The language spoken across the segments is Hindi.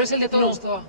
ver si el de todos estaba.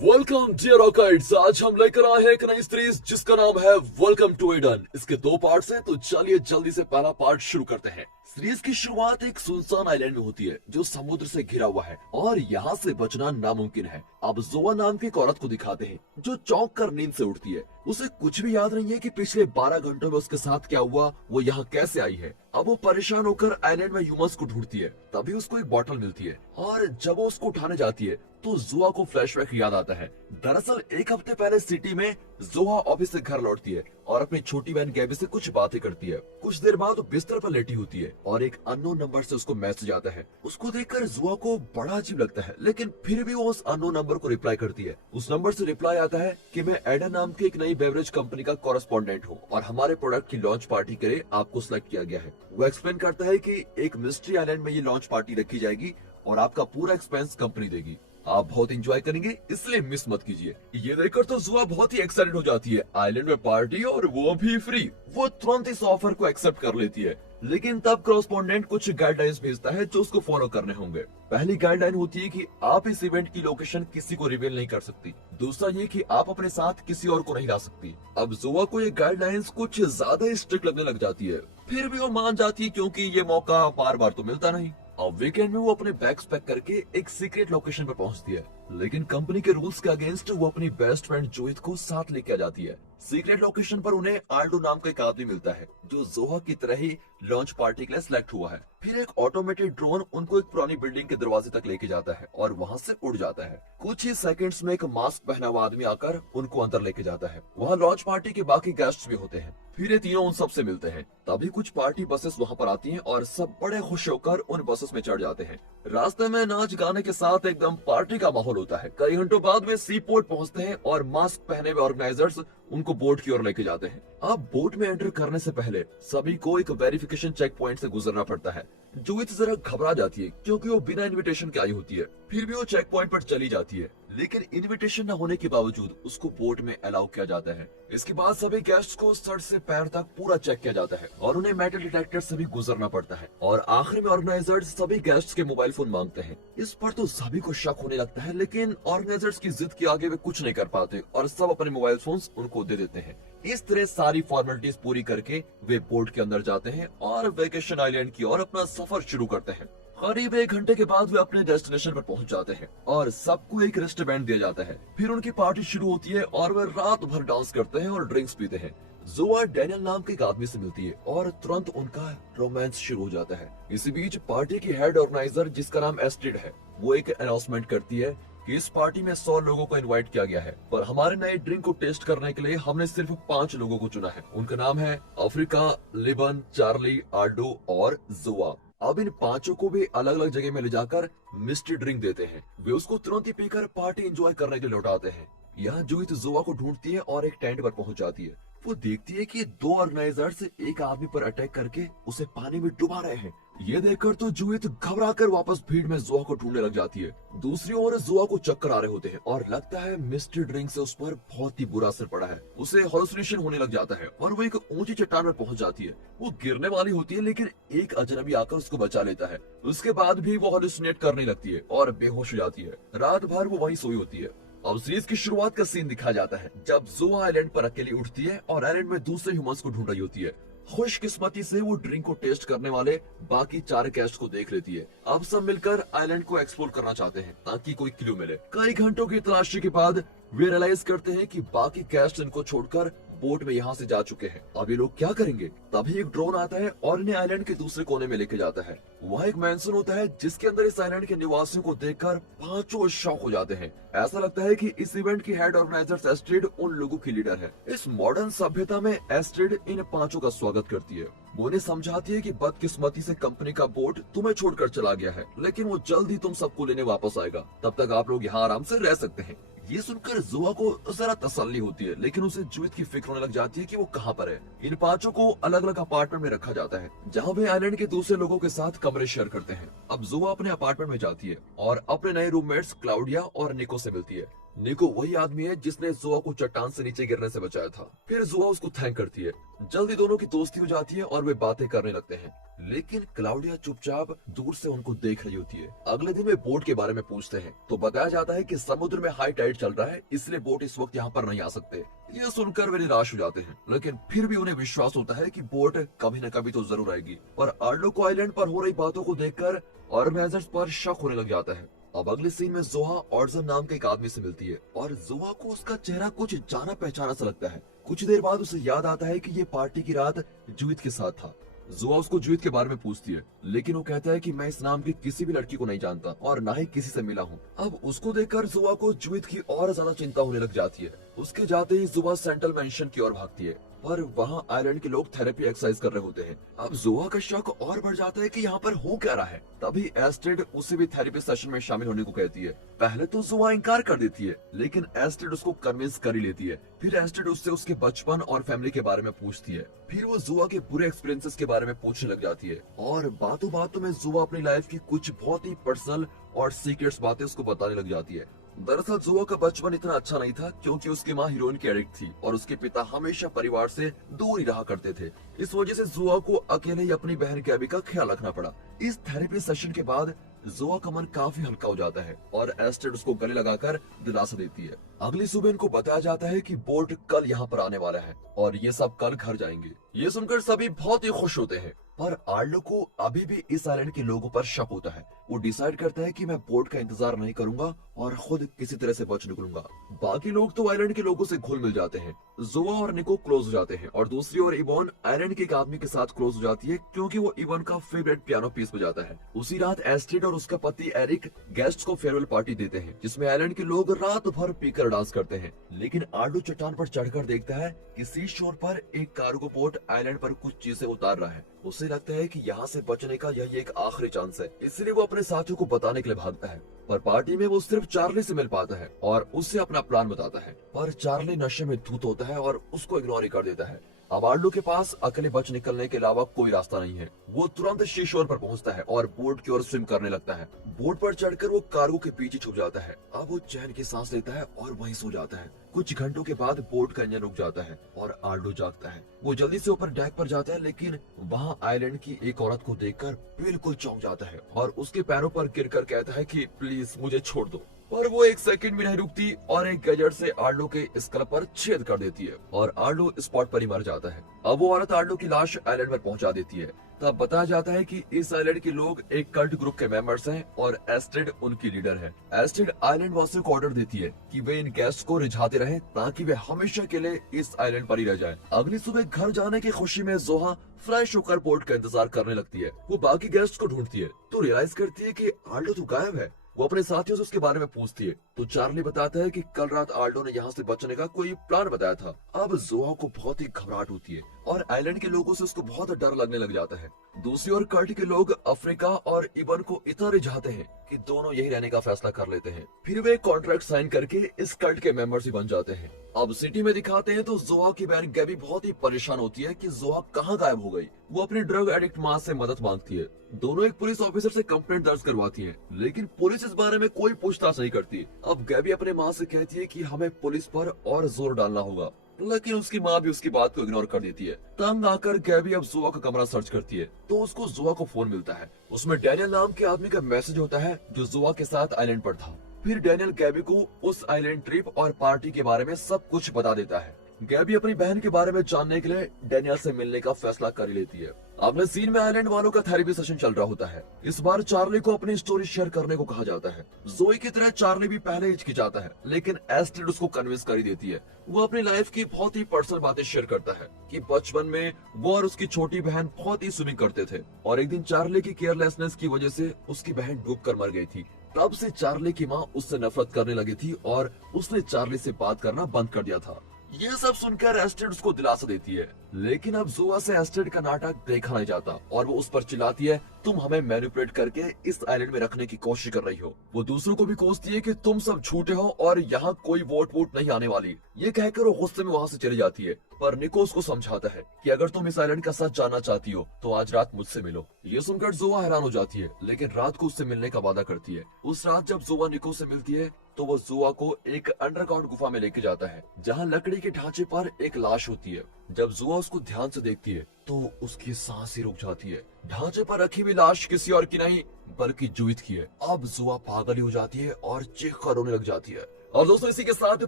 Welcome dear rockets. आज हम लेकर आए हैं एक नई सीरीज जिसका नाम है वेलकम टू ईडन। इसके दो पार्ट्स हैं, तो चलिए जल्दी से पहला पार्ट शुरू करते हैं। सीरीज की शुरुआत एक सुनसान आइलैंड में होती है जो समुद्र से घिरा हुआ है और यहाँ से बचना नामुमकिन है। अब जोआ नाम की एक औरत को दिखाते हैं जो चौंक कर नींद से उठती है। उसे कुछ भी याद नहीं है कि पिछले 12 घंटों में उसके साथ क्या हुआ, वो यहाँ कैसे आई है। अब वो परेशान होकर आइलैंड में ह्यूमंस को ढूंढती है। तभी उसको एक बॉटल मिलती है और जब वो उसको उठाने जाती है तो जोआ को फ्लैशबैक याद आता है। दरअसल एक हफ्ते पहले सिटी में जोआ ऑफिस से घर लौटती है और अपनी छोटी बहन गैबी से कुछ बातें करती है। कुछ देर बाद वो बिस्तर पर लेटी होती है और एक अननोन नंबर से उसको मैसेज आता है। उसको देखकर जोआ को बड़ा अजीब लगता है, लेकिन फिर भी वो उस अननोन नंबर को रिप्लाई करती है। उस नंबर से रिप्लाई आता है कि मैं एडन नाम की एक नई बेवरेज कंपनी का कॉरेस्पॉन्डेंट हूँ और हमारे प्रोडक्ट की लॉन्च पार्टी के लिए आपको सिलेक्ट किया गया है। वो एक्सप्लेन करता है कि एक मिस्ट्री आइलैंड में ये लॉन्च पार्टी रखी जाएगी और आपका पूरा एक्सपेंस कंपनी देगी। आप बहुत एंजॉय करेंगे, इसलिए मिस मत कीजिए। ये देखकर तो जुआ बहुत ही एक्साइटेड हो जाती है। आइलैंड में पार्टी और वो भी फ्री। वो तुरंत इस ऑफर को एक्सेप्ट कर लेती है, लेकिन तब कॉरेस्पॉन्डेंट कुछ गाइडलाइंस भेजता है जो उसको फॉलो करने होंगे। पहली गाइडलाइन होती है कि आप इस इवेंट की लोकेशन किसी को रिवील नहीं कर सकती। दूसरा ये कि आप अपने साथ किसी और को नहीं ला सकती। अब जोआ को ये गाइडलाइंस कुछ ज्यादा ही स्ट्रिक्ट लगने लग जाती है, फिर भी वो मान जाती है क्योंकि ये मौका बार बार तो मिलता नहीं। अब वीकेंड में वो अपने बैग्स पैक करके एक सीक्रेट लोकेशन पर पहुंचती है, लेकिन कंपनी के रूल्स के अगेंस्ट वो अपनी बेस्ट फ्रेंड जोइथ को साथ लेके आ जाती है। सीक्रेट लोकेशन पर उन्हें आल्डो नाम का एक आदमी मिलता है जो जोहा की तरह ही लॉन्च पार्टी के लिए सिलेक्ट हुआ है। फिर एक ऑटोमेटेड ड्रोन उनको एक पुरानी बिल्डिंग के दरवाजे तक लेके जाता है और वहाँ से उड़ जाता है। कुछ ही सेकंड्स में एक मास्क पहना हुआ आदमी आकर उनको अंदर लेके जाता है। वहाँ लॉन्च पार्टी के बाकी गेस्ट्स भी होते हैं। फिर ये तीनों उन सबसे मिलते हैं। तभी कुछ पार्टी बसेस वहाँ पर आती हैं और सब बड़े खुश होकर उन बसेस में चढ़ जाते हैं। रास्ते में नाच गाने के साथ एकदम पार्टी का माहौल होता है। कई घंटों बाद वे सी पोर्ट पहुँचते हैं और मास्क पहने हुए ऑर्गेनाइजर्स उनको बोट की ओर लेके जाते हैं। अब बोट में एंटर करने से पहले सभी को एक वेरिफिकेशन चेक पॉइंट से गुजरना पड़ता है। जोइथ जरा घबरा जाती है क्योंकि वो बिना इनविटेशन के आई होती है। फिर भी वो चेक पॉइंट पर चली जाती है, लेकिन इनविटेशन न होने के बावजूद उसको बोट में अलाउ किया जाता है। इसके बाद सभी गेस्ट्स को सर से पैर तक पूरा चेक किया जाता है और उन्हें मेटल डिटेक्टर से भी गुजरना पड़ता है। और आखिर में ऑर्गेनाइजर्स सभी गेस्ट्स के मोबाइल फोन मांगते हैं। इस पर तो सभी को शक होने लगता है, लेकिन ऑर्गेनाइजर्स की जिद के आगे वे कुछ नहीं कर पाते और सब अपने मोबाइल फोन्स उनको दे देते हैं। इस तरह सारी फॉर्मेलिटीज पूरी करके वे बोट के अंदर जाते हैं और वेकेशन आइलैंड की ओर अपना सफर शुरू करते हैं। करीब 1 घंटे के बाद वे अपने डेस्टिनेशन पर पहुंच जाते हैं और सबको एक रिस्ट बैंड दिया जाता है। फिर उनकी पार्टी शुरू होती है और वे रात भर डांस करते हैं और ड्रिंक्स पीते हैं। जोआ डैनियल नाम के एक आदमी से मिलती है और तुरंत उनका रोमांस शुरू हो जाता है। इसी बीच पार्टी की हेड ऑर्गेनाइजर जिसका नाम एस्ट्रिड है, वो एक अनाउंसमेंट करती है कि इस पार्टी में 100 लोगों को इनवाइट किया गया है, पर हमारे नए ड्रिंक को टेस्ट करने के लिए हमने सिर्फ 5 लोगों को चुना है। उनका नाम है अफ्रीका, लिबन, चार्ली, आल्डो और जोआ। अब इन 5 को भी अलग अलग जगह में ले जाकर मिस्ट्री ड्रिंक देते हैं। वे उसको तुरंत ही पीकर पार्टी एंजॉय करने के लिए लौटाते हैं। यहाँ जोइथ जोआ को ढूंढती है और एक टेंट पर पहुंच जाती है। वो देखती है कि 2 ऑर्गेनाइजर्स एक आदमी पर अटैक करके उसे पानी में डुबा रहे हैं। ये देखकर तो जोइथ घबराकर वापस भीड़ में जोआ को ढूंढने लग जाती है। दूसरी ओर जोआ को चक्कर आ रहे होते हैं और लगता है मिस्ट्री ड्रिंक से उस पर बहुत ही बुरा असर पड़ा है। उसे हॉलुसिनेशन होने लग जाता है और वो एक ऊंची चट्टान पर पहुंच जाती है। वो गिरने वाली होती है, लेकिन एक अजनबी आकर उसको बचा लेता है। उसके बाद भी वो हॉलुसिनेट करने लगती है और बेहोश हो जाती है। रात भर वो वहीं सोई होती है। अब सीरीज की शुरुआत का सीन दिखाया जाता है जब जोआ आइलैंड पर अकेली उठती है और आइलैंड में दूसरे ह्यूमंस को ढूंढ रही होती है। खुशकिस्मती से वो ड्रिंक को टेस्ट करने वाले बाकी 4 गेस्ट को देख लेती है। अब सब मिलकर आइलैंड को एक्सप्लोर करना चाहते हैं ताकि कोई क्लू मिले। कई घंटों की तलाशी के बाद वे रियलाइज करते हैं कि बाकी गेस्ट इनको छोड़कर बोट में यहाँ से जा चुके हैं। अब ये लोग क्या करेंगे? तभी एक ड्रोन आता है और इन्हें आइलैंड के दूसरे कोने में लेके जाता है। वहाँ एक मैंसन होता है जिसके अंदर इस आइलैंड के निवासियों को देखकर 5 शॉक हो जाते हैं। ऐसा लगता है कि इस इवेंट की हेड ऑर्गेनाइजर एस्ट्रिड उन लोगों की लीडर है। इस मॉडर्न सभ्यता में एस्ट्रिड इन 5 का स्वागत करती है। वो उन्हें समझाती है कि बदकिस्मती से कंपनी का बोट तुम्हें छोड़कर चला गया है, लेकिन वो जल्द ही तुम सबको लेने वापस आएगा। तब तक आप लोग यहाँ आराम से रह सकते हैं। ये सुनकर जोआ को जरा तसल्ली होती है, लेकिन उसे जोइथ की फिक्र होने लग जाती है कि वो कहाँ पर है। इन 5 को अलग अलग अपार्टमेंट में रखा जाता है जहाँ वे आइलैंड के दूसरे लोगों के साथ कमरे शेयर करते हैं। अब जोआ अपने अपार्टमेंट में जाती है और अपने नए रूममेट्स क्लाउडिया और निको से मिलती है। निको वही आदमी है जिसने जुआ को चट्टान से नीचे गिरने से बचाया था। फिर जुआ उसको थैंक करती है। जल्दी दोनों की दोस्ती हो जाती है और वे बातें करने लगते हैं, लेकिन क्लाउडिया चुपचाप दूर से उनको देख रही होती है। अगले दिन वे बोट के बारे में पूछते हैं तो बताया जाता है कि समुद्र में हाई टाइड चल रहा है, इसलिए बोट इस वक्त यहाँ पर नहीं आ सकते। ये सुनकर वे निराश हो जाते हैं, लेकिन फिर भी उन्हें विश्वास होता है कि बोट कभी न कभी तो जरूर आएगी। पर आर्लो को आइलैंड पर हो रही बातों को देखकर ऑर्गेनाइजर्स पर शक होने लग जाता है। अब अगले सीन में जोहा ऑर्जन नाम के एक आदमी से मिलती है और जोहा को उसका चेहरा कुछ जाना पहचाना सा लगता है। कुछ देर बाद उसे याद आता है कि ये पार्टी की रात जूहित के साथ था। जोहा उसको जूहित के बारे में पूछती है, लेकिन वो कहता है कि मैं इस नाम की किसी भी लड़की को नहीं जानता और ना ही किसी से मिला हूँ। अब उसको देखकर जोहा को जूहित की और ज्यादा चिंता होने लग जाती है। उसके जाते ही जोहा सेंट्रल मेंशन की ओर भागती है, पर वहाँ आयरलैंड के लोग थेरेपी एक्सरसाइज कर रहे होते हैं। अब जोहा का शक और बढ़ जाता है कि यहाँ पर हो क्या रहा है। तभी एस्ट्रिड उसे भी थेरेपी सेशन में शामिल होने को कहती है। पहले तो जोहा इनकार कर देती है, लेकिन एस्ट्रिड उसको कन्विंस कर ही लेती है। फिर एस्ट्रिड उससे उसके बचपन और फैमिली के बारे में पूछती है। फिर वो जोहा के बुरे एक्सपीरियंसेस के बारे में पूछने लग जाती है और बातों बातों में जोहा अपनी लाइफ की कुछ बहुत ही पर्सनल और सीक्रेट्स बातें उसको बताने लग जाती है। दरअसल जोहा का बचपन इतना अच्छा नहीं था क्योंकि उसकी माँ हीरोइन की एडिक्ट थी और उसके पिता हमेशा परिवार से दूर ही रहा करते थे। इस वजह से जोहा को अकेले ही अपनी बहन गैबी का ख्याल रखना पड़ा। इस थेरेपी सेशन के बाद जोहा का मन काफी हल्का हो जाता है और एस्ट्रिड उसको गले लगाकर दिलासा देती है। अगली सुबह इनको बताया जाता है कि बोट कल यहाँ पर आने वाला है और ये सब कल घर जाएंगे। ये सुनकर सभी बहुत ही खुश होते हैं, पर आर्लो को अभी भी इस आइलैंड के लोगों पर शक होता है। वो डिसाइड करता है कि मैं बोट का इंतजार नहीं करूंगा और खुद किसी तरह से बच निकलूंगा। बाकी लोग तो आइलैंड के लोगों से घुल मिल जाते हैं। जोआ और निको क्लोज हो जाते हैं और दूसरी ओर इवॉन आइलैंड के एक आदमी के साथ क्लोज हो जाती है क्योंकि वो इवॉन का फेवरेट पियानो पीस बजाता है। उसी रात एस्ट्रिड और उसका पति एरिक गेस्ट को फेयरवेल पार्टी देते हैं, जिसमें आइलैंड के लोग रात भर पीकर डांस करते हैं। लेकिन आर्लो चट्टान पर चढ़कर देखता है कि सी शोर पर एक कार्गो बोट आइलैंड पर कुछ चीजें उतार रहा है। उसे लगता है कि यहाँ से बचने का यही एक आखिरी चांस है, इसलिए वो अपने साथियों को बताने के लिए भागता है। पर पार्टी में वो सिर्फ चार्ली से मिल पाता है और उससे अपना प्लान बताता है, पर चार्ली नशे में धुत होता है और उसको इग्नोर ही कर देता है। अब आर्लो के पास अकेले बच निकलने के अलावा कोई रास्ता नहीं है। वो तुरंत शीशोर पर पहुंचता है और बोट की ओर स्विम करने लगता है। बोट पर चढ़कर वो कार्गो के पीछे छुप जाता है। अब वो चैन की सांस लेता है और वहीं सो जाता है। कुछ घंटों के बाद बोट का इंजन रुक जाता है और आर्लो जागता है। वो जल्दी से ऊपर डेक पर जाता है, लेकिन वहाँ आइलैंड की एक औरत को देखकर बिल्कुल चौंक जाता है और उसके पैरों पर गिरकर कहता है कि प्लीज मुझे छोड़ दो। पर वो एक सेकंड भी नहीं रुकती और एक गैजेट से आर्लो के स्कल पर छेद कर देती है और आर्लो स्पॉट पर ही मर जाता है। अब वो औरत आर्लो की लाश आइलैंड पर पहुंचा देती है। तब बताया जाता है कि इस आइलैंड के लोग एक कल्ट ग्रुप के मेंबर्स हैं और एस्ट्रिड उनकी लीडर है। एस्ट्रिड आइलैंड वासियों को ऑर्डर देती है कि वे इन गेस्ट को रिझाते रहें ताकि वे हमेशा के लिए इस आइलैंड पर ही रह जाएं। अगली सुबह घर जाने की खुशी में जोहा फ्रेश होकर बोट का इंतजार करने लगती है। वो बाकी गेस्ट को ढूंढती है तो रियलाइज करती है कि आर्लो तो गायब है। वो अपने साथियों से उसके बारे में पूछती है तो चार्ली बताता है कि कल रात आर्लो ने यहाँ से बचने का कोई प्लान बताया था। अब जोहा को बहुत ही घबराहट होती है और आइलैंड के लोगों से उसको बहुत डर लगने लग जाता है। दूसरी ओर कल्ट के लोग अफ्रीका और इबन को इतना रिझाते हैं कि दोनों यही रहने का फैसला कर लेते हैं। फिर वे कॉन्ट्रैक्ट साइन करके इस कल्ट के मेंबर्स ही बन जाते हैं। अब सिटी में दिखाते हैं तो जोहा की बहन गैबी बहुत ही परेशान होती है कि जोहा कहाँ गायब हो गई। वो अपनी ड्रग एडिक्ट माँ से मदद मांगती है। दोनों एक पुलिस ऑफिसर से कंप्लेंट दर्ज करवाती हैं, लेकिन पुलिस इस बारे में कोई पूछताछ नहीं करती। अब गैबी अपने माँ से कहती है कि हमें पुलिस पर और जोर डालना होगा, लेकिन उसकी माँ भी उसकी बात को इग्नोर कर देती है। तंग आकर गैबी अब जोहा का कमरा सर्च करती है तो उसको जोहा को फोन मिलता है। उसमें डैनियल नाम के आदमी का मैसेज होता है जो जोहा के साथ आइलैंड पर था। फिर डैनियल गैबी को उस आइलैंड ट्रिप और पार्टी के बारे में सब कुछ बता देता है। गैबी अपनी बहन के बारे में जानने के लिए डैनियल से मिलने का फैसला कर ही लेती है। अगले सीन में आइलैंड वालों का थेरेपी सेशन चल रहा होता है। इस बार चार्ली को अपनी स्टोरी शेयर करने को कहा जाता है। जोई की तरह चार्ली भी पहले हिचकिचाता है, लेकिन एस्ट्रिड उसको कन्विंस कर ही देती है। वो अपनी लाइफ की बहुत ही पर्सनल बातें शेयर करता है कि बचपन में वो और उसकी छोटी बहन बहुत ही स्विमिंग करते थे और एक दिन चार्ली की केयरलेसनेस की वजह से उसकी बहन डूब कर मर गई थी। तब से चार्ली की माँ उससे नफरत करने लगी थी और उसने चार्ली से बात करना बंद कर दिया था। ये सब सुनकर एस्ट्रिड उसको दिलासा देती है, लेकिन अब जोआ से एस्ट्रिड का नाटक देखा नहीं जाता और वो उस पर चिल्लाती है, तुम हमें मैनिपुलेट करके इस आइलैंड में रखने की कोशिश कर रही हो। वो दूसरों को भी कोसती है कि तुम सब झूठे हो और यहाँ कोई वोट नहीं आने वाली। ये कहकर वो गुस्से में वहाँ से चली जाती है, पर निको उसको समझाता है कि अगर तुम इस आइलैंड का सच जानना चाहती हो तो आज रात मुझसे मिलो। ये सुनकर जोआ हैरान हो जाती है, लेकिन रात को उससे मिलने का वादा करती है। उस रात जब जोआ निको से मिलती है तो वो जुआ को एक अंडरग्राउंड गुफा में लेके जाता है जहाँ लकड़ी के ढांचे पर एक लाश होती है। जब जुआ उसको ध्यान से देखती है तो उसकी सांस ही रुक जाती है। ढांचे पर रखी हुई लाश किसी और की नहीं बल्कि जूहित की है। अब जुआ पागल ही हो जाती है और चीख कर रोने लग जाती है। और दोस्तों इसी के साथ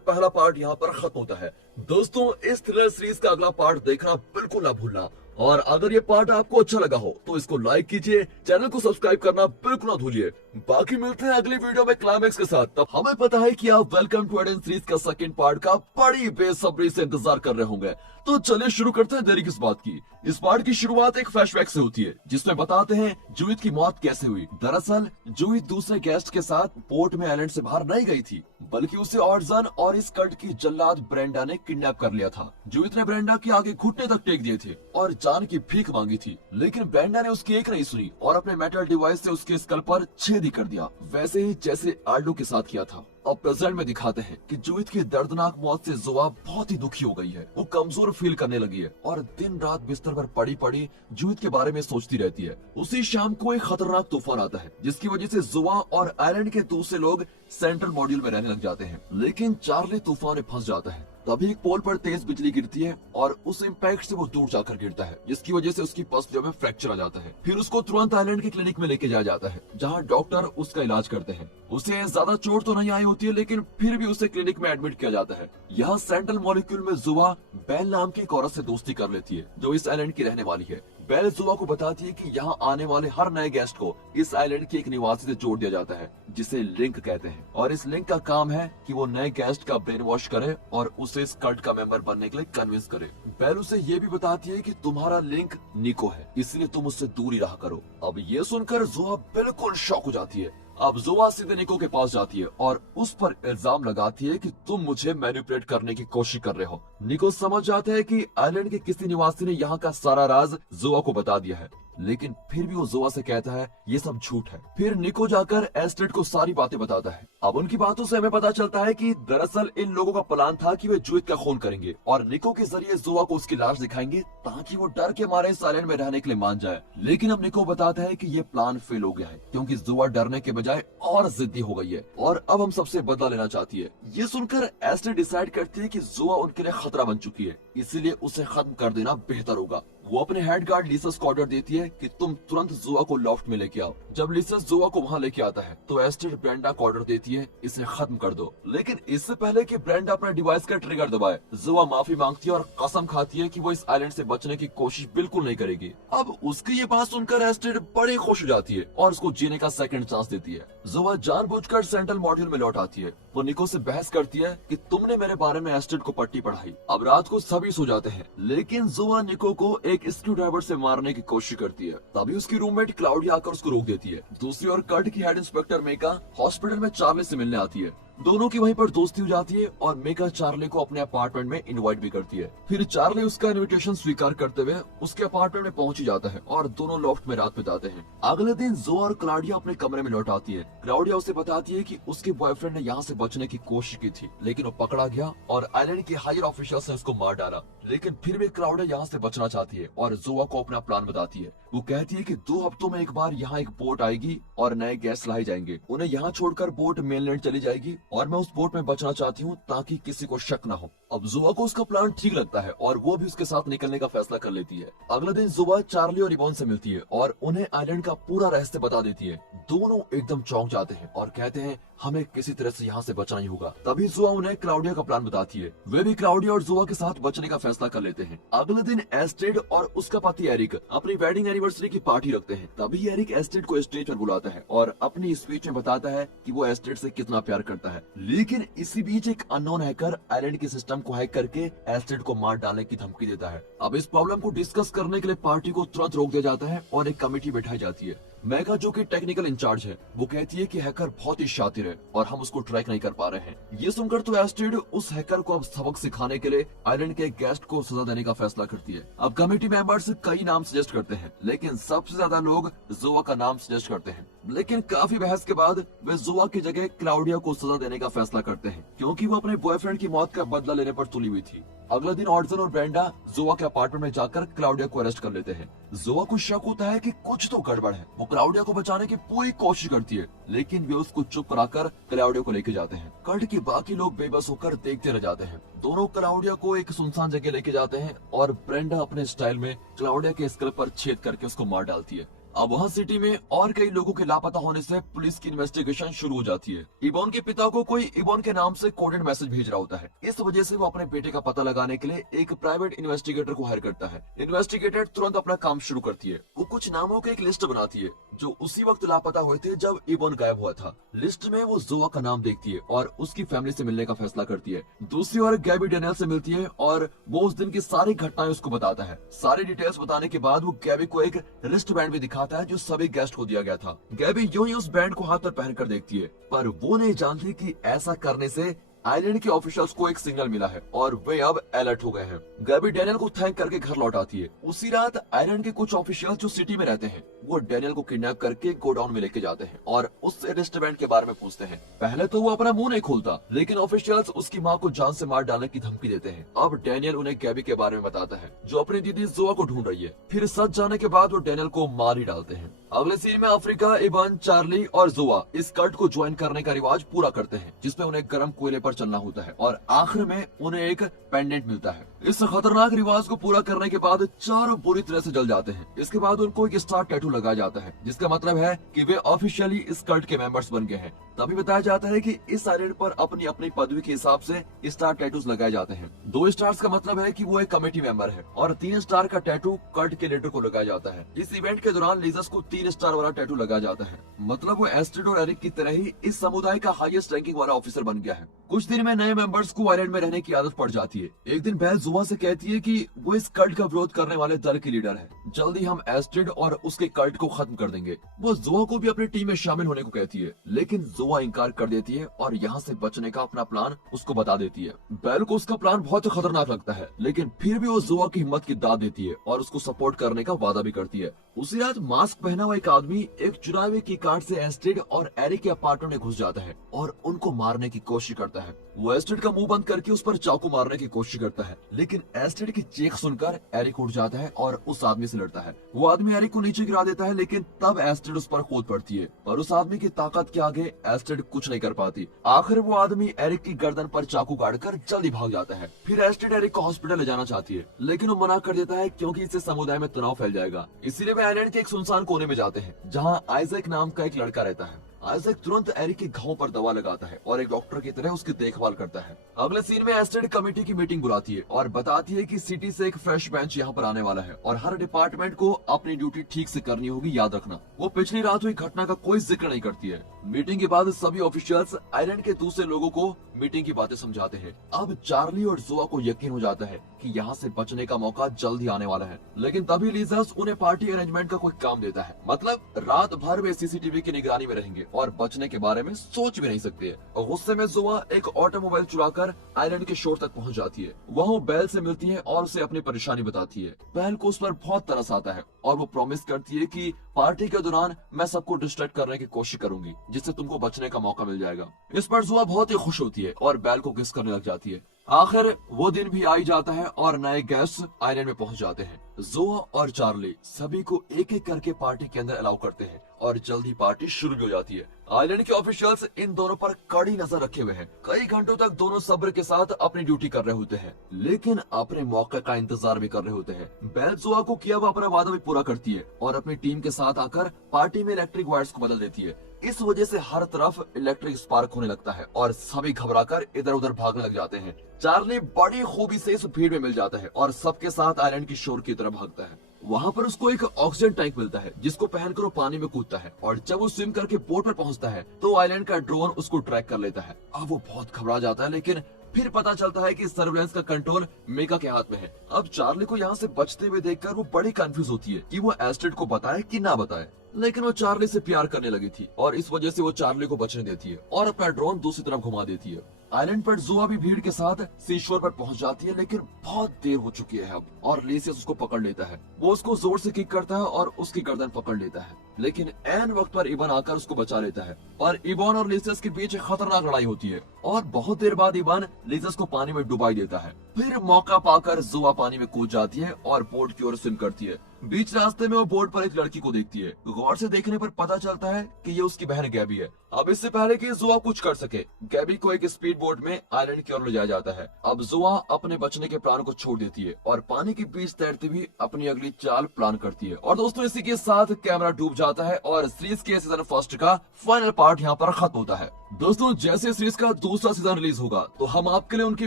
पहला पार्ट यहाँ पर खत्म होता है। दोस्तों इस थ्रिलर सीरीज का अगला पार्ट देखना बिल्कुल ना भूलना। और अगर ये पार्ट आपको अच्छा लगा हो तो इसको लाइक कीजिए, चैनल को सब्सक्राइब करना बिल्कुल ना भूलिए। बाकी मिलते हैं अगली वीडियो में क्लाइमैक्स के साथ। तब हमें पता है कि आप वेलकम टू एडन सीरीज का सेकंड पार्ट का बड़ी बेसब्री से इंतजार कर रहे होंगे। तो चलिए शुरू करते हैं, देरी किस बात की। इस पार्ट की शुरुआत एक फ्लैशबैक से होती है जिसमें बताते हैं जूहित की मौत कैसे हुई। दरअसल जूहित दूसरे गेस्ट के साथ पोर्ट में आइलैंड से बाहर नहीं गई थी बल्कि उसे ऑर्जन और इस कल्ट की जल्लाद ब्रेंडा ने किडनैप कर लिया था। जूहित ने ब्रेंडा के आगे घुटने तक टेक दिए थे और जान की भीख मांगी थी, लेकिन ब्रेंडा ने उसकी एक नहीं सुनी और अपने मेटल डिवाइस से उसके स्कल पर छेद ही कर दिया, वैसे ही जैसे आल्डो के साथ किया था। अब प्रेजेंट में दिखाते हैं कि जूहित की दर्दनाक मौत से जुआ बहुत ही दुखी हो गई है। वो कमजोर फील करने लगी है और दिन रात बिस्तर पर पड़ी पड़ी जूहित के बारे में सोचती रहती है। उसी शाम को एक खतरनाक तूफान आता है जिसकी वजह से जुआ और आइलैंड के दूसरे लोग सेंट्रल मॉड्यूल में रहने लग जाते हैं, लेकिन चार्ली तूफान में फंस जाता है। तभी एक पोल पर तेज बिजली गिरती है और उस इम्पैक्ट से वो दूर जाकर गिरता है जिसकी वजह से उसकी पसलियों में फ्रैक्चर आ जाता है। फिर उसको तुरंत आइलैंड के क्लिनिक में लेके जाया जाता है जहां डॉक्टर उसका इलाज करते हैं। उसे ज्यादा चोट तो नहीं आई होती है लेकिन फिर भी उसे क्लिनिक में एडमिट किया जाता है। यहाँ सेंट्रल मॉलिक्यूल में जुआ बेल नाम की एक औरत से दोस्ती कर लेती है जो इस आइलैंड की रहने वाली है। बेल जुआ को बताती है कि यहाँ आने वाले हर नए गेस्ट को इस आइलैंड के एक निवासी से जोड़ दिया जाता है जिसे लिंक कहते हैं, और इस लिंक का काम है कि वो नए गेस्ट का ब्रेन वॉश करे और उसे इस कल्ट का मेंबर बनने के लिए कन्विंस करे। बेल उसे ये भी बताती है कि तुम्हारा लिंक निको है, इसलिए तुम उससे दूर ही रहा करो। अब ये सुनकर जुआ बिल्कुल शॉक हो जाती है। अब जुआ सीधे निको के पास जाती है और उस पर इल्जाम लगाती है कि तुम मुझे मैनिपुलेट करने की कोशिश कर रहे हो। निको समझ जाता है कि आइलैंड के किसी निवासी ने यहाँ का सारा राज जुआ को बता दिया है, लेकिन फिर भी वो जुआ से कहता है ये सब झूठ है। फिर निको जाकर एस्टेड को सारी बातें बताता है। अब उनकी बातों से हमें पता चलता है कि दरअसल इन लोगों का प्लान था कि वे जूहित का खून करेंगे और निको के जरिए जुआ को उसकी लाश दिखाएंगे ताकि वो डर के मारे इस आइलैंड में रहने के लिए मान जाए। लेकिन अब निको बताता है कि ये प्लान फेल हो गया है क्योंकि जुआ डरने के बजाय और जिद्दी हो गई है और अब हम सबसे बदला लेना चाहती है। ये सुनकर एस्टेड डिसाइड करती है कि जुआ उनके लिए खतरा बन चुकी है, इसीलिए उसे खत्म कर देना बेहतर होगा। वो अपने हेड गार्ड लिसस को ऑर्डर देती है कि तुम तुरंत जुआ को लॉफ्ट में लेके आओ। जब लिसस जुआ को वहाँ लेके आता है तो एस्टेड ब्रेंडा को ऑर्डर देती है इसे खत्म कर दो, लेकिन इससे पहले कि ब्रेंडा अपने डिवाइस का ट्रिगर दबाए जुआ माफी मांगती है और कसम खाती है कि वो इस आइलैंड से बचने की कोशिश बिल्कुल नहीं करेगी। अब उसकी ये बात सुनकर एस्टेड बड़ी खुश हो जाती है और उसको जीने का सेकंड चांस देती है। जुआ जानबूझकर सेंट्रल मॉड्यूल में लौट आती है। वो निको से बहस करती है कि तुमने मेरे बारे में एस्टेड को पट्टी पढ़ाई। अब रात को सभी सो जाते हैं लेकिन जुआ निको को एक स्क्रू ड्राइवर से मारने की कोशिश करती है। तभी उसकी रूममेट क्लाउडिया आकर उसको रोक देती है। दूसरी ओर कल्ट की हेड इंस्पेक्टर मेका हॉस्पिटल में चार्ली से मिलने आती है। दोनों की वहीं पर दोस्ती हो जाती है और मेका चार्ली को अपने अपार्टमेंट में इनवाइट भी करती है। फिर चार्ली उसका इनविटेशन स्वीकार करते हुए उसके अपार्टमेंट में पहुंच ही जाता है और दोनों लॉफ्ट में रात बिताते हैं। अगले दिन जो और क्लाउडिया अपने कमरे में लौट आती है। क्लाउडिया उसे बताती है कि उसके बॉयफ्रेंड ने यहाँ से बचने की कोशिश की थी लेकिन वो पकड़ा गया और आइलैंड के हायर ऑफिसर्स ने उसको मार डाला, लेकिन फिर भी क्लाउडिया यहाँ से बचना चाहती है और जुआ को अपना प्लान बताती है। वो कहती है कि 2 हफ्तों में एक बार यहाँ एक बोट आएगी और नए गेस्ट लाए जाएंगे। उन्हें यहाँ छोड़कर बोट मेनलैंड चली जाएगी और मैं उस बोट में बचना चाहती हूँ ताकि किसी को शक न हो। अब जुआ को उसका प्लान ठीक लगता है और वो भी उसके साथ निकलने का फैसला कर लेती है। अगले दिन जुआ चार्ली और इवॉन से मिलती है और उन्हें आइलैंड का पूरा रहस्य बता देती है। दोनों एकदम चौंक जाते हैं और कहते हैं हमें किसी तरह से यहाँ से बचना ही होगा। तभी जुआ उन्हें क्लाउडिया का प्लान बताती है। वे भी क्लाउडिया और जुआ के साथ बचने का फैसला कर लेते हैं। अगले दिन एस्टेड और उसका पति एरिक अपनी वेडिंग एनिवर्सरी की पार्टी रखते हैं। तभी एरिक एस्टेड को स्टेज पर बुलाता है और अपनी स्पीच में बताता है कि वो एस्टेड से कितना प्यार करता है। लेकिन इसी बीच एक अननोन हैकर आइलैंड के सिस्टम को हैक करके एस्टेड को मार डालने की धमकी देता है। अब इस प्रॉब्लम को डिस्कस करने के लिए पार्टी को तुरंत रोक दिया जाता है और एक कमेटी बैठाई जाती है। मेगा जो कि टेक्निकल इंचार्ज है वो कहती है कि हैकर बहुत ही शातिर है और हम उसको ट्रैक नहीं कर पा रहे हैं। ये सुनकर तो एस्टेड उस हैकर को अब सबक सिखाने के लिए आइलैंड के गेस्ट को सजा देने का फैसला करती है। अब कमेटी मेंबर्स कई नाम सजेस्ट करते हैं लेकिन सबसे ज्यादा लोग जुआ का नाम सजेस्ट करते हैं। लेकिन काफी बहस के बाद वे जोआ की जगह क्लाउडिया को सजा देने का फैसला करते हैं, क्योंकि वो अपने बॉयफ्रेंड की मौत का बदला लेने पर तुली हुई थी। अगले दिन ऑडसन और ब्रेंडा जोआ के अपार्टमेंट में जाकर क्लाउडिया को अरेस्ट कर लेते हैं। जोआ को शक होता है कि कुछ तो गड़बड़ है। वो क्लाउडिया को बचाने की पूरी कोशिश करती है, लेकिन वे उसको चुप कराकर क्लाउडिया को लेके जाते हैं। कल्ट के बाकी लोग बेबस होकर देखते रह जाते हैं। दोनों क्लाउडिया को एक सुनसान जगह लेके जाते हैं और ब्रेंडा अपने स्टाइल में क्लाउडिया के स्कल पर छेद करके उसको मार डालती है। अब वहाँ सिटी में और कई लोगों के लापता होने से पुलिस की इन्वेस्टिगेशन शुरू हो जाती है। इबॉन के पिता को कोई इबॉन के नाम से कोडेड मैसेज भेज रहा होता है। इस वजह से वो अपने बेटे का पता लगाने के लिए एक प्राइवेट इन्वेस्टिगेटर को हायर करता है। इन्वेस्टिगेटर तुरंत अपना काम शुरू करती है। वो कुछ नामों की एक लिस्ट बनाती है जो उसी वक्त लापता हुए थे जब इबॉन गायब हुआ था। लिस्ट में वो जोआ का नाम देखती है और उसकी फैमिली से मिलने का फैसला करती है। दूसरी ओर गैबी डेनियल से मिलती है और वो उस दिन की सारी घटनाएं उसको बताता है। सारी डिटेल्स बताने के बाद वो गैबी को एक रिस्ट बैंड भी दिखाता है जो सभी गेस्ट को दिया गया था। गैबी यूं ही उस बैंड को हाथ पर पहनकर देखती है, पर वो नहीं जानती कि ऐसा करने से आइलैंड के ऑफिशियल्स को एक सिग्नल मिला है और वे अब अलर्ट हो गए हैं। गैबी डेनियल को थैंक करके घर लौट आती है। उसी रात आइलैंड के कुछ ऑफिशियल्स जो सिटी में रहते हैं वो डेनियल को किडनैप करके गोडाउन में लेके जाते हैं और उससे रेस्टोरेंट के बारे में पूछते हैं। पहले तो वो अपना मुंह नहीं खोलता, लेकिन ऑफिशियल्स उसकी माँ को जान से मार डालने की धमकी देते हैं। अब डेनियल उन्हें गैबी के बारे में बताता है जो अपनी दीदी जोआ को ढूंढ रही है। फिर सच जाने के बाद वो डेनियल को मार ही डालते हैं। अगले सीन में अफ्रीका, इबान, चार्ली और जोआ इस कल्ट को ज्वाइन करने का रिवाज पूरा करते हैं, जिसमें उन्हें गर्म कोयले पर चलना होता है और आखिर में उन्हें एक पेंडेंट मिलता है। इस खतरनाक रिवाज को पूरा करने के बाद चारों बुरी तरह से जल जाते हैं। इसके बाद उनको एक स्टार टैटू लगाया जाता है, जिसका मतलब है कि वे ऑफिशियली इस कल्ट के मेंबर्स बन गए हैं। तभी बताया जाता है कि इस आइलैंड पर अपनी अपनी पदवी के हिसाब से स्टार टैटूज लगाए जाते हैं। 2 स्टार्स का मतलब है कि वो एक कमेटी मेंबर है और 3 स्टार का टैटू कल्ट के लीडर को लगाया जाता है। इस इवेंट के दौरान लीजर्स को 3 स्टार वाला टैटू लगाया जाता है, मतलब वो एस्ट्रिड और एरिक की तरह ही इस समुदाय का हाईएस्ट रैंकिंग वाला ऑफिसर बन गया है। कुछ दिन में नए मेंबर्स को आइलैंड में रहने की आदत पड़ जाती है। एक दिन बेल जोआ से कहती है कि वो इस कल्ट का विरोध करने वाले दल की लीडर है। जल्दी हम एस्ट्रिड और उसके कल्ट को खत्म कर देंगे। वो जोआ को भी अपनी टीम में शामिल होने को कहती है, लेकिन जोआ इनकार कर देती है और यहाँ से बचने का अपना प्लान उसको बता देती है। बेल को उसका प्लान बहुत खतरनाक लगता है, लेकिन फिर भी वो जोआ की हिम्मत की दाद देती है और उसको सपोर्ट करने का वादा भी करती है। उसी रात मास्क पहना हुआ एक आदमी एक चुराए हुए की कार्ड से एस्ट्रिड और एरिक के अपार्टमेंट में घुस जाता है और उनको मारने की कोशिश करता है। वो एस्ट्रिड का मुंह बंद करके उस पर चाकू मारने की कोशिश करता है, लेकिन एस्ट्रिड की चीख सुनकर एरिक उठ जाता है और उस आदमी से लड़ता है। वो आदमी एरिक को नीचे गिरा देता है, लेकिन तब एस्ट्रिड उस पर कूद पड़ती है और उस आदमी की ताकत के आगे एस्ट्रिड कुछ नहीं कर पाती। आखिर वो आदमी एरिक की गर्दन पर चाकू काटकर जल्दी भाग जाता है। फिर एस्ट्रिड एरिक को हॉस्पिटल ले जाना चाहती है, लेकिन वो मना कर देता है क्योंकि इससे समुदाय में तनाव फैल जाएगा। इसीलिए वे आइलैंड के एक सुनसान कोने में जाते हैं जहाँ आइजैक नाम का एक लड़का रहता है। आइजैक तुरंत एरिक के घावों पर दवा लगाता है और एक डॉक्टर की तरह उसकी देखभाल करता है। अगले सीन में एस्ट्रिड कमेटी की मीटिंग बुलाती है और बताती है कि सिटी से एक फ्रेश बेंच यहाँ पर आने वाला है और हर डिपार्टमेंट को अपनी ड्यूटी ठीक से करनी होगी, याद रखना। वो पिछली रात हुई घटना का कोई जिक्र नहीं करती है। मीटिंग के बाद सभी ऑफिशियल्स आइलैंड के दूसरे लोगों को मीटिंग की बातें समझाते हैं। अब चार्ली और जोआ को यकीन हो जाता है कि यहाँ से बचने का मौका जल्द ही आने वाला है, लेकिन तभी लीजर्स उन्हें पार्टी अरेंजमेंट का कोई काम देता है। मतलब रात भर वे सीसीटीवी की निगरानी में रहेंगे और बचने के बारे में सोच भी नहीं सकते। गुस्से में जोआ एक ऑटोमोबाइल चुराकर आइलैंड के शोर तक पहुंच जाती है। वहाँ वो बेल से मिलती है और उसे अपनी परेशानी बताती है। बेल को उस पर बहुत तरस आता है और वो प्रॉमिस करती है कि पार्टी के दौरान मैं सबको डिस्ट्रैक्ट करने की कोशिश करूंगी, जिससे तुमको बचने का मौका मिल जाएगा। इस पर जोआ बहुत ही खुश होती है और बेल को किस करने लग जाती है। आखिर वो दिन भी आ ही जाता है और नए गेस्ट आइलैंड में पहुंच जाते हैं। जोआ और चार्ली सभी को एक एक करके पार्टी के अंदर अलाउ करते हैं और जल्दी पार्टी शुरू भी हो जाती है। आइलैंड के ऑफिशियल्स इन दोनों पर कड़ी नजर रखे हुए हैं। कई घंटों तक दोनों सब्र के साथ अपनी ड्यूटी कर रहे होते हैं, लेकिन अपने मौके का इंतजार भी कर रहे होते हैं। बेल जोआ को किया हुआ अपना वादा भी पूरा करती है और अपनी टीम के साथ आकर पार्टी में इलेक्ट्रिक वायर्स को बदल देती है। इस वजह से हर तरफ इलेक्ट्रिक स्पार्क होने लगता है और सभी घबराकर इधर उधर भागने लग जाते हैं। चार्ली बड़ी खूबी से इस भीड़ में मिल जाता है और सबके साथ आइलैंड की शोर की तरफ भागता है। वहाँ पर उसको एक ऑक्सीजन टैंक मिलता है जिसको पहनकर वो पानी में कूदता है और जब वो स्विम करके बोट पर पहुंचता है तो आइलैंड का ड्रोन उसको ट्रैक कर लेता है। अब वो बहुत घबरा जाता है, लेकिन फिर पता चलता है कि सर्विलेंस का कंट्रोल मेगा के हाथ में है। अब चार्ली को यहाँ से बचते हुए देखकर वो बड़ी कंफ्यूज होती है कि वो एस्ट्रिड को बताए कि ना बताए, लेकिन वो चार्ली से प्यार करने लगी थी और इस वजह से वो चार्ली को बचने देती है और अपना ड्रोन दूसरी तरफ घुमा देती है। आइलैंड पर जोआ भी भीड़ के साथ सीशोर पर पहुंच जाती है, लेकिन बहुत देर हो चुकी है अब और लेसियस उसको पकड़ लेता है। वो उसको जोर से किक करता है और उसकी गर्दन पकड़ लेता है। लेकिन एन वक्त पर इवान आकर उसको बचा लेता है और इवान और लिसियस के बीच एक खतरनाक लड़ाई होती है और बहुत देर बाद इवान लिसियस को पानी में डुबाई देता है। फिर मौका पाकर जुआ पानी में कूद जाती है और बोट की ओर स्विम करती है। बीच रास्ते में वो बोट पर एक लड़की को देखती है। गौर से देखने पर पता चलता है कि ये उसकी बहन गैबी है। अब इससे पहले कि जुआ कुछ कर सके, गैबी को एक स्पीड बोट में आइलैंड की ओर ले जाया जाता है। अब जुआ अपने बचने के प्लान को छोड़ देती है और पानी के बीच तैरती हुई अपनी अगली चाल प्लान करती है। और दोस्तों इसी के साथ कैमरा डूब जाता है और सीरीज के सीजन फर्स्ट का फाइनल पार्ट यहाँ पर खत्म होता है। दोस्तों जैसे सीरीज का दूसरा सीजन रिलीज होगा तो हम आपके लिए उनकी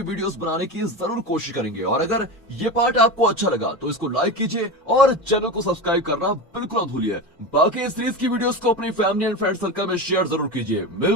वीडियोस बनाने की जरूर कोशिश करेंगे और अगर ये पार्ट आपको अच्छा लगा तो इसको लाइक कीजिए और चैनल को सब्सक्राइब करना बिल्कुल मत भूलिए। बाकी इस सीरीज की वीडियोस को अपनी फैमिली एंड फ्रेंड सर्कल में शेयर जरूर कीजिए। मिलते